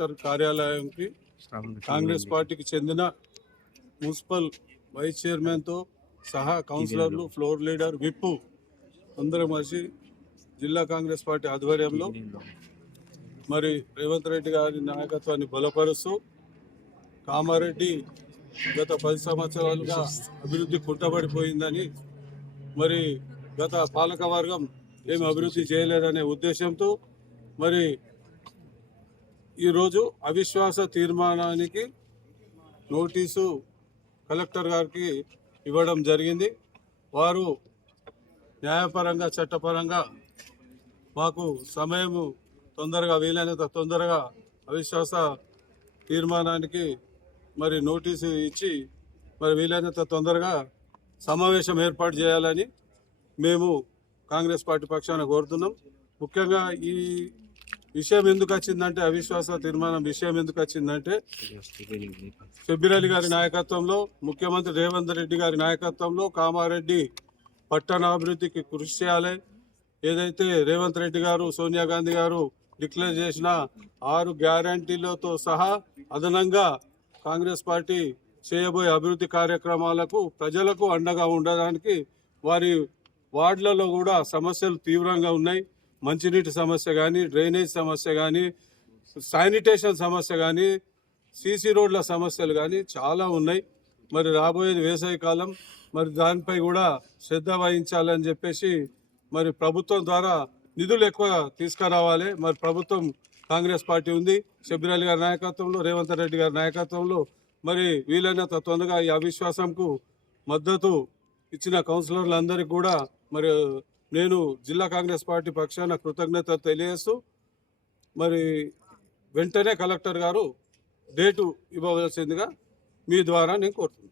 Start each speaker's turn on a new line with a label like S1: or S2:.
S1: Collector కార్యాలయంకి Congress పార్టీకి చెందిన municipal vice చైర్మన్తో సహా కౌన్సిలర్లు ఫ్లోర్ లీడర్ విప్పు అందరం కలిసి జిల్లా కాంగ్రెస్ పార్టీ ఆధ్వర్యంలో మరి రేవంత్ రెడ్డి గారి నాయకత్వాన్ని బలపరుస్తూ కామారెడ్డి గత పది సంవత్సరాలుగా అభివృద్ధి కుంటబడిపోయిందని మరి గత పాలక వర్గం ఏమి అభివృద్ధి చేయలేదనే ఉద్దేశంతో మరి ఈరోజు అవిశ్వాస తీర్మానానికి నోటీసు కలెక్టర్ గారికి ఇవ్వడం జరిగింది. వారు న్యాయపరంగా చట్టపరంగా మాకు సమయం తొందరగా వీలైనంత తొందరగా అవిశ్వాస తీర్మానానికి మరి నోటీసు ఇచ్చి మరి వీలైనంత తొందరగా సమావేశం ఏర్పాటు చేయాలని మేము కాంగ్రెస్ పార్టీ పక్షాన కోరుతున్నాం. ముఖ్యంగా ఈ విషయం ఎందుకు వచ్చిందంటే అవిశ్వాస తీర్మానం విషయం ఎందుకు వచ్చిందంటే ఫిబ్రవరి గారి నాయకత్వంలో ముఖ్యమంత్రి రేవంత్ రెడ్డి గారి నాయకత్వంలో కామారెడ్డి పట్టణాభివృద్ధికి కృషి చేయాలి. ఏదైతే రేవంత్ రెడ్డి గారు సోనియా గాంధీ గారు డిక్లేర్ చేసిన ఆరు గ్యారంటీలతో సహా అదనంగా కాంగ్రెస్ పార్టీ చేయబోయే అభివృద్ధి కార్యక్రమాలకు ప్రజలకు అండగా ఉండడానికి వారి వార్డులలో కూడా సమస్యలు తీవ్రంగా ఉన్నాయి. మంచినీటి సమస్య కానీ డ్రైనేజ్ సమస్య కానీ శానిటేషన్ సమస్య కానీ సీసీ రోడ్ల సమస్యలు కానీ చాలా ఉన్నాయి. మరి రాబోయేది వేసవి కాలం మరి దానిపై కూడా శ్రద్ధ వహించాలని చెప్పేసి మరి ప్రభుత్వం ద్వారా నిధులు ఎక్కువ తీసుకురావాలి. మరి ప్రభుత్వం కాంగ్రెస్ పార్టీ ఉంది. షబ్బిరాలి గారి నాయకత్వంలో రేవంత్ రెడ్డి గారి నాయకత్వంలో మరి వీలైనంత తొందరగా ఈ అవిశ్వాసంకు మద్దతు ఇచ్చిన కౌన్సిలర్లందరికీ కూడా మరి నేను జిల్లా కాంగ్రెస్ పార్టీ పక్షాన కృతజ్ఞత తెలియజేస్తూ మరి వెంటనే కలెక్టర్ గారు డేటు ఇవ్వవలసిందిగా మీ ద్వారా నేను కోరుతున్నాను.